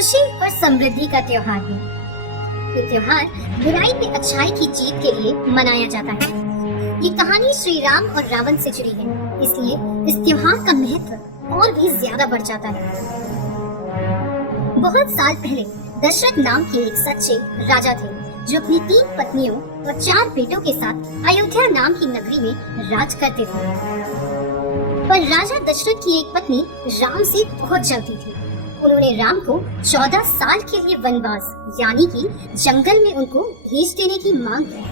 खुशी और समृद्धि का त्योहार है। ये त्योहार बुराई पे अच्छाई की जीत के लिए मनाया जाता है। ये कहानी श्री राम और रावण से जुड़ी है, इसलिए इस त्योहार का महत्व और भी ज्यादा बढ़ जाता है। बहुत साल पहले दशरथ नाम के एक सच्चे राजा थे, जो अपनी 3 पत्नियों और 4 बेटों के साथ अयोध्या नाम की नगरी में राज करते थे। पर राजा दशरथ की एक पत्नी राम से बहुत जलती थी। उन्होंने राम को 14 साल के लिए वनवास यानी कि जंगल में उनको भेज देने की मांग की,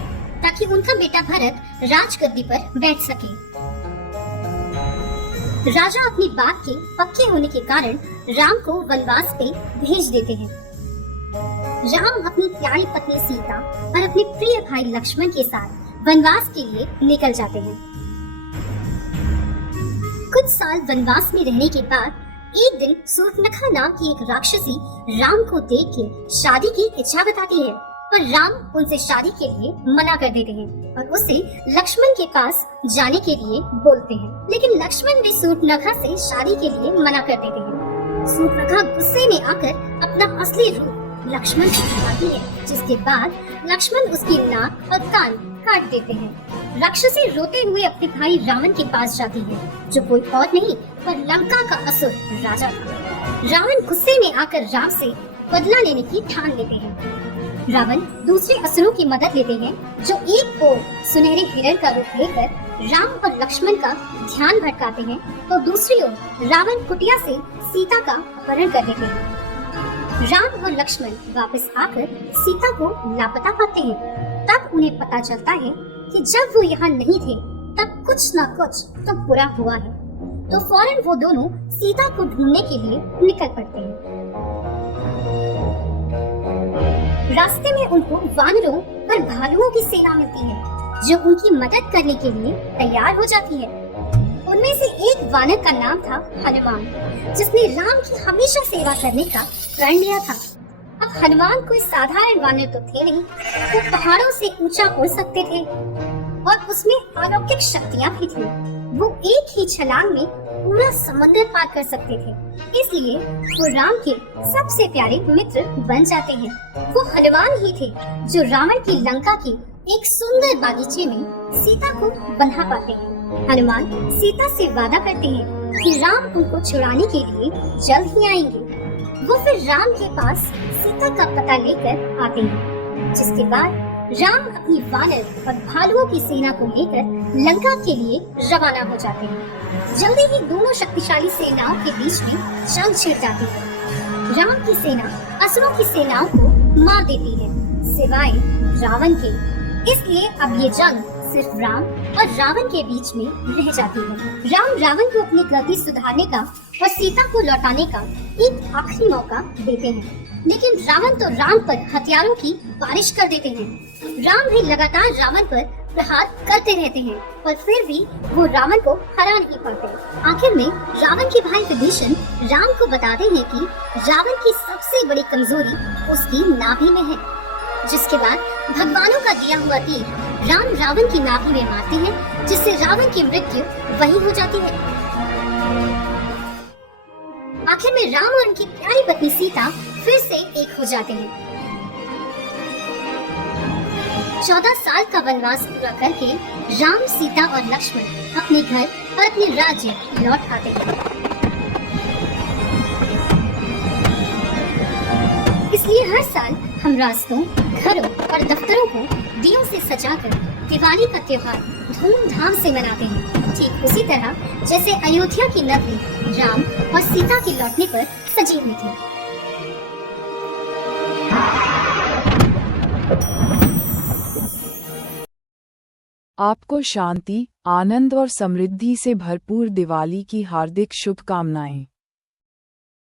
ताकि उनका बेटा भरत राजगद्दी पर बैठ सके। राजा अपनी बात के पक्के होने के कारण राम को वनवास पे भेज देते हैं। राम अपनी प्यारी पत्नी सीता और अपने प्रिय भाई लक्ष्मण के साथ वनवास के लिए निकल जाते हैं। कुछ साल वनवास में रहने के बाद एक दिन सूर्पनखा नाम की एक राक्षसी राम को देख के शादी की इच्छा बताती है, पर राम उनसे शादी के लिए मना कर देते हैं और उसे लक्ष्मण के पास जाने के लिए बोलते हैं। लेकिन लक्ष्मण भी सूर्पनखा से शादी के लिए मना कर देते हैं। सूर्पनखा गुस्से में आकर अपना असली रूप लक्ष्मण को दिखाती है, जिसके बाद लक्ष्मण उसकी नाक और कान काट देते हैं। राक्षसी रोते हुए अपने भाई रावण के पास जाती है, जो कोई और नहीं पर लंका का असुर राजा था। रावण गुस्से में आकर राम से बदला लेने की ठान लेते हैं। रावण दूसरे असुरों की मदद लेते हैं, जो एक ओर सुनहरे हिरण का रूप लेकर राम और लक्ष्मण का ध्यान भटकाते हैं, तो दूसरी ओर रावण कुटिया से सीता का अपहरण कर देते हैं। राम और लक्ष्मण वापस आकर सीता को लापता पाते हैं। तब उन्हें पता चलता है कि जब वो यहाँ नहीं थे, तब कुछ न कुछ तो बुरा हुआ है। तो फौरन वो दोनों सीता को ढूंढने के लिए निकल पड़ते हैं। रास्ते में उनको वानरों और भालुओं की सेना मिलती है, जो उनकी मदद करने के लिए तैयार हो जाती है। उनमें से एक वानर का नाम था हनुमान, जिसने राम की हमेशा सेवा करने का प्रण लिया था। अब हनुमान कोई साधारण वानर तो थे नहीं, वो पहाड़ों से ऊंचा उड़ सकते थे और उसमें अलौकिक शक्तियां भी थी। वो एक ही छलांग में पूरा समंदर पार कर सकते थे, इसलिए वो राम के सबसे प्यारे मित्र बन जाते हैं। वो हनुमान ही थे जो रावण की लंका की एक सुंदर बागीचे में सीता को बंधा पाते हैं। हनुमान सीता से वादा करते हैं कि राम उनको छुड़ाने के लिए जल्द ही आएंगे। वो फिर राम के पास सीता का पता लेकर आते हैं, जिसके बाद राम अपनी वानर और भालुओं की सेना को लेकर लंका के लिए रवाना हो जाते हैं। जल्दी ही दोनों शक्तिशाली सेनाओं के बीच में जंग छिड़ जाती है। राम की सेना असुरों की सेनाओं को मार देती है, सिवाय रावण के। इसलिए अब ये जंग सिर्फ राम और रावण के बीच में रह जाती है। राम रावण को अपनी गलती सुधारने का और सीता को लौटाने का एक आखिरी मौका देते हैं, लेकिन रावण तो राम पर हथियारों की बारिश कर देते हैं। राम भी लगातार रावण पर प्रहार करते रहते हैं, पर फिर भी वो रावण को हरा नहीं पाते। आखिर में रावण के भाई विभीषण राम को बताते हैं कि रावण की सबसे बड़ी कमजोरी उसकी नाभि में है, जिसके बाद भगवानों का दिया हुआ तीर राम रावण की नाभि में मारते हैं, जिससे रावण की मृत्यु वहीं हो जाती है। आखिर में राम और उनकी प्यारी पत्नी सीता फिर से एक हो जाते हैं। 14 साल का वनवास पूरा करके राम, सीता और लक्ष्मण अपने घर और अपने राज्य लौट आते हैं। इसलिए हर साल हम रास्तों, घरों और दफ्तरों को दियों से सजाकर दिवाली का त्योहार धूमधाम से मनाते हैं, ठीक उसी तरह जैसे अयोध्या की नगरी राम और सीता के लौटने पर सजी हुई थी। आपको शांति, आनंद और समृद्धि से भरपूर दिवाली की हार्दिक शुभकामनाएं।